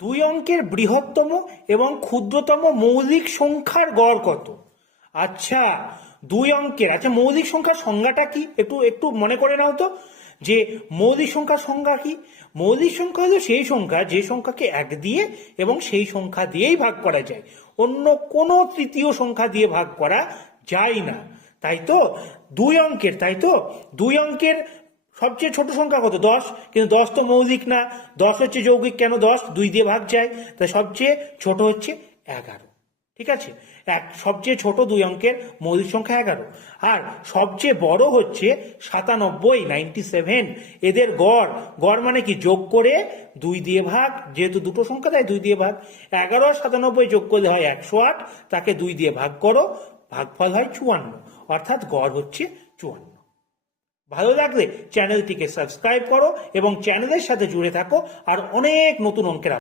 দুই অঙ্কের বৃহত্তম এবং ক্ষুদ্রতম মৌলিক সংখ্যার গড় কত? আচ্ছা, দুই অঙ্কের, আচ্ছা মৌলিক সংখ্যার সংজ্ঞাটা কি একটু একটু মনে করে নাও তো, যে মৌলিক সংখ্যার সংজ্ঞা কি? মৌলিক সংখ্যা হলো সেই সংখ্যা যে সংখ্যাকে এক দিয়ে এবং সেই সংখ্যা দিয়েই ভাগ করা যায়, অন্য কোনো তৃতীয় সংখ্যা দিয়ে ভাগ করা যায় না। তাই তো দুই অঙ্কের, তাই তো দুই অঙ্কের সবচেয়ে ছোট সংখ্যা কত? 10। কিন্তু 10 তো মৌলিক না, 10 হচ্ছে যৌগিক। কেন? 10 2 দিয়ে ভাগ যায়, তাই সবচেয়ে ছোট হচ্ছে 11। ঠিক আছে, সবচেয়ে ছোট দুই অঙ্কের মৌলিক সংখ্যা 11, আর সবচেয়ে বড় হচ্ছে 97 এদের গড়, গড় মানে কি? যোগ করে 2 দিয়ে ভাগ, যেহেতু দুটো সংখ্যা তাই 2 দিয়ে ভাগ। 11 আর 97 যোগ করলে হয় 108, তাকে 2 দিয়ে ভাগ করো, ভাগফল হয় 54, অর্থাৎ গড় হচ্ছে 54। ভালো লাগলে চ্যানেলটিকে সাবস্ক্রাইব করো এবং চ্যানেলের সাথে জুড়ে থাকো আর অনেক নতুন অঙ্কের